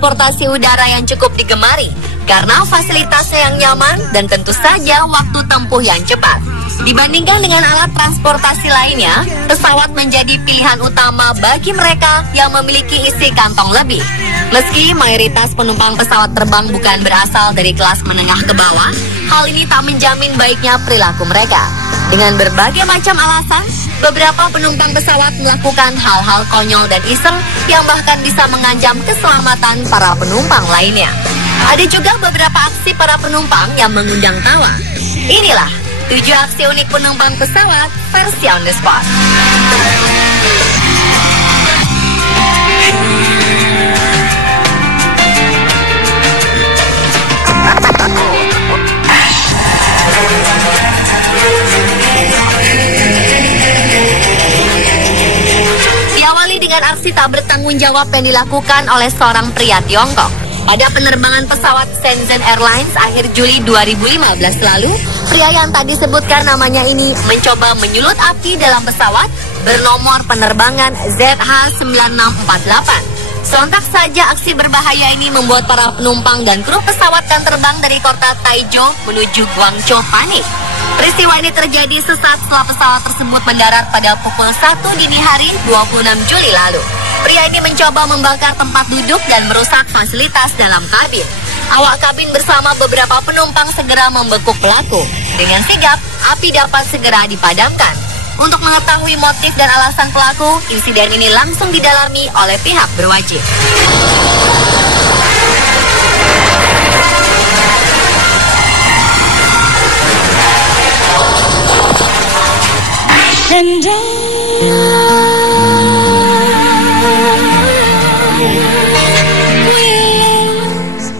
transportasi udara yang cukup digemari karena fasilitasnya yang nyaman dan tentu saja waktu tempuh yang cepat. Dibandingkan dengan alat transportasi lainnya, pesawat menjadi pilihan utama bagi mereka yang memiliki isi kantong lebih. Meski mayoritas penumpang pesawat terbang bukan berasal dari kelas menengah ke bawah, hal ini tak menjamin baiknya perilaku mereka. Dengan berbagai macam alasan, beberapa penumpang pesawat melakukan hal-hal konyol dan iseng yang bahkan bisa mengancam keselamatan para penumpang lainnya. Ada juga beberapa aksi para penumpang yang mengundang tawa. Inilah 7 aksi unik penumpang pesawat versi on the spot. Diawali dengan aksi tak bertanggung jawab yang dilakukan oleh seorang pria Tiongkok. Pada penerbangan pesawat Shenzhen Airlines akhir Juli 2015 lalu, pria yang tak disebutkan namanya ini mencoba menyulut api dalam pesawat bernomor penerbangan ZH9648. Sontak saja aksi berbahaya ini membuat para penumpang dan kru pesawat yang terbang dari kota Taizhou menuju Guangzhou panik. Peristiwa ini terjadi sesaat setelah pesawat tersebut mendarat pada pukul 1 dini hari 26 Juli lalu. Pria ini mencoba membakar tempat duduk dan merusak fasilitas dalam kabin. Awak kabin bersama beberapa penumpang segera membekuk pelaku. Dengan sigap, api dapat segera dipadamkan. Untuk mengetahui motif dan alasan pelaku, insiden ini langsung didalami oleh pihak berwajib.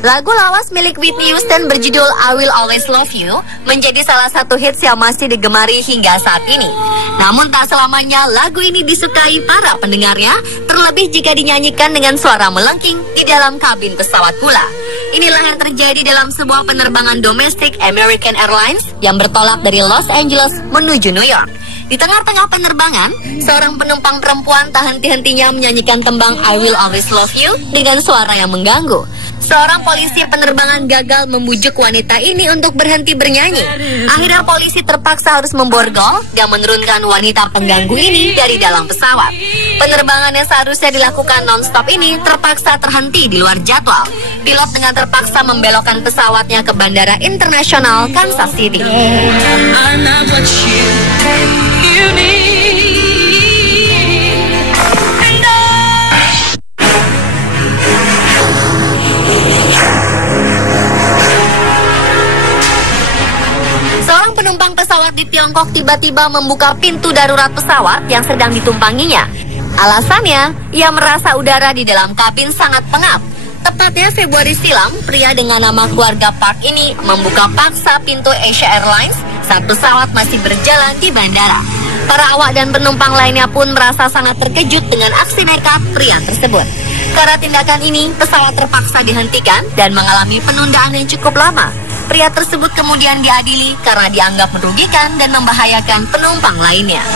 Lagu lawas milik Whitney Houston berjudul I Will Always Love You menjadi salah satu hits yang masih digemari hingga saat ini. Namun tak selamanya lagu ini disukai para pendengarnya, terlebih jika dinyanyikan dengan suara melengking di dalam kabin pesawat pula. Inilah yang terjadi dalam sebuah penerbangan domestik American Airlines yang bertolak dari Los Angeles menuju New York. Di tengah-tengah penerbangan, seorang penumpang perempuan tak henti-hentinya menyanyikan tembang I Will Always Love You dengan suara yang mengganggu. Seorang polisi penerbangan gagal membujuk wanita ini untuk berhenti bernyanyi. Akhirnya polisi terpaksa harus memborgol dan menurunkan wanita pengganggu ini dari dalam pesawat. Penerbangan yang seharusnya dilakukan non-stop ini terpaksa terhenti di luar jadwal. Pilot dengan terpaksa membelokkan pesawatnya ke Bandara Internasional Kansas City. Seorang penumpang pesawat di Tiongkok tiba-tiba membuka pintu darurat pesawat yang sedang ditumpanginya. Alasannya, ia merasa udara di dalam kabin sangat pengap. Tepatnya Februari silam, pria dengan nama keluarga Park ini membuka paksa pintu Asia Airlines saat pesawat masih berjalan di bandara. Para awak dan penumpang lainnya pun merasa sangat terkejut dengan aksi nekat pria tersebut. Karena tindakan ini, pesawat terpaksa dihentikan dan mengalami penundaan yang cukup lama. Pria tersebut kemudian diadili karena dianggap merugikan dan membahayakan penumpang lainnya.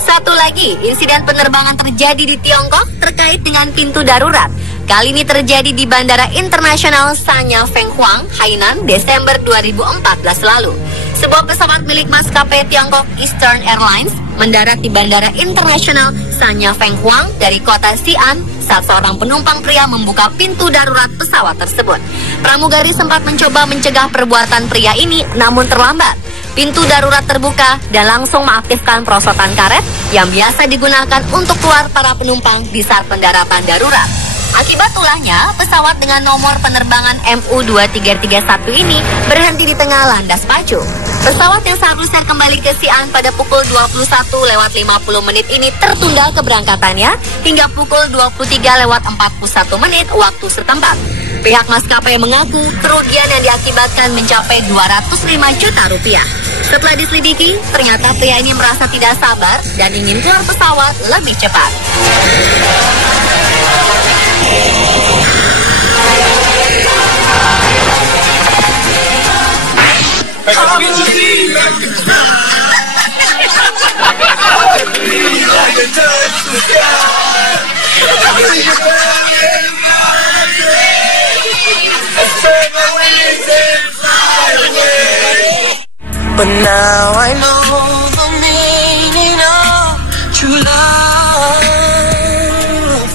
Satu lagi, insiden penerbangan terjadi di Tiongkok terkait dengan pintu darurat. Kali ini terjadi di Bandara Internasional Sanya Fenghuang, Hainan, Desember 2014 lalu. Sebuah pesawat milik maskapai Tiongkok Eastern Airlines mendarat di Bandara Internasional Sanya Fenghuang dari kota Xi'an saat seorang penumpang pria membuka pintu darurat pesawat tersebut. Pramugari sempat mencoba mencegah perbuatan pria ini, namun terlambat. Pintu darurat terbuka dan langsung mengaktifkan perosotan karet yang biasa digunakan untuk keluar para penumpang di saat pendaratan darurat. Akibat ulahnya, pesawat dengan nomor penerbangan MU2331 ini berhenti di tengah landas pacu. Pesawat yang seharusnya kembali ke Xi'an pada pukul 21:50 ini tertunda keberangkatannya hingga pukul 23:41 waktu setempat. Pihak maskapai mengaku kerugian yang diakibatkan mencapai 205 juta rupiah. Setelah diselidiki, ternyata pria ini merasa tidak sabar dan ingin keluar pesawat lebih cepat. but now I know the meaning of true love.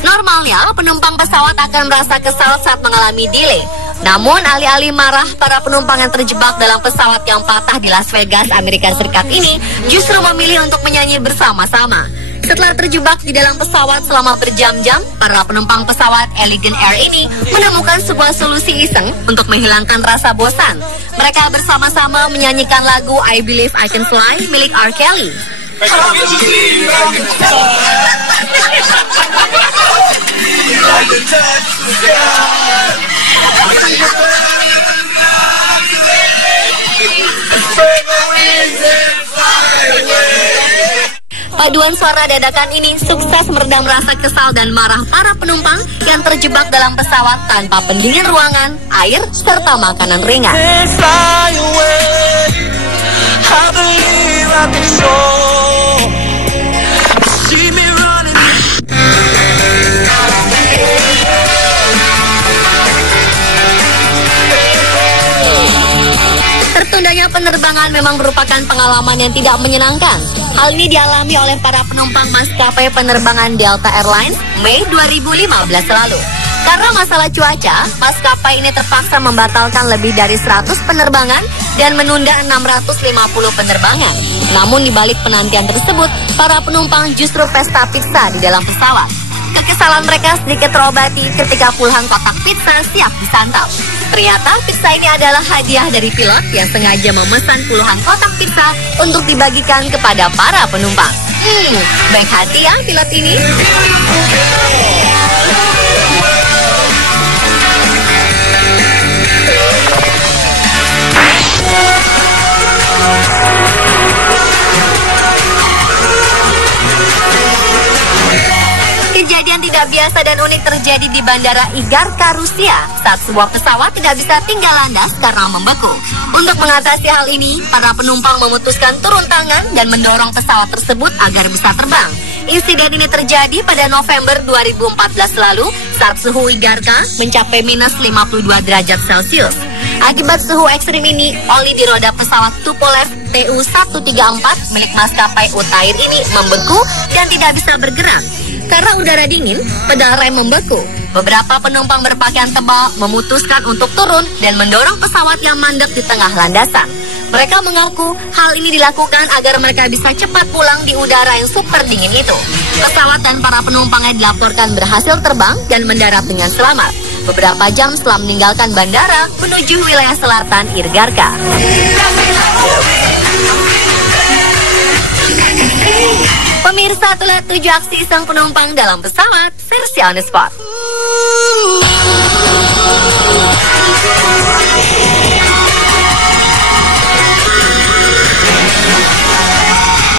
Normalnya, penumpang pesawat akan merasa kesal saat mengalami delay. Namun, alih-alih marah, para penumpang yang terjebak dalam pesawat yang patah di Las Vegas, Amerika Serikat ini justru memilih untuk menyanyi bersama-sama. Setelah terjebak di dalam pesawat selama berjam-jam, para penumpang pesawat Allegiant Air ini menemukan sebuah solusi iseng untuk menghilangkan rasa bosan. Mereka bersama-sama menyanyikan lagu I Believe I Can Fly milik R. Kelly. Paduan suara dadakan ini sukses meredam rasa kesal dan marah para penumpang yang terjebak dalam pesawat tanpa pendingin ruangan, air, serta makanan ringan. Tertundanya penerbangan memang merupakan pengalaman yang tidak menyenangkan. Hal ini dialami oleh para penumpang maskapai penerbangan Delta Airlines Mei 2015 lalu. Karena masalah cuaca, maskapai ini terpaksa membatalkan lebih dari 100 penerbangan dan menunda 650 penerbangan. Namun di balik penantian tersebut, para penumpang justru pesta pizza di dalam pesawat. Kekesalan mereka sedikit terobati ketika puluhan kotak pizza siap disantap. Ternyata pizza ini adalah hadiah dari pilot yang sengaja memesan puluhan kotak pizza untuk dibagikan kepada para penumpang. Baik hati ya pilot ini. Kejadian tidak biasa dan unik terjadi di Bandara Igarka, Rusia saat sebuah pesawat tidak bisa tinggal landas karena membeku. Untuk mengatasi hal ini, para penumpang memutuskan turun tangan dan mendorong pesawat tersebut agar bisa terbang. Insiden ini terjadi pada November 2014 lalu saat suhu Igarka mencapai minus 52 derajat Celcius. Akibat suhu ekstrim ini, oli di roda pesawat Tupolev Tu-134 milik maskapai Utair ini membeku dan tidak bisa bergerak. Karena udara dingin, pedal rem membeku. Beberapa penumpang berpakaian tebal memutuskan untuk turun dan mendorong pesawat yang mandek di tengah landasan. Mereka mengaku hal ini dilakukan agar mereka bisa cepat pulang di udara yang super dingin itu. Pesawat dan para penumpangnya dilaporkan berhasil terbang dan mendarat dengan selamat. Beberapa jam setelah meninggalkan bandara menuju wilayah selatan Igarka. Pemirsa, itulah 7 aksi sang penumpang dalam pesawat versi On The Spot.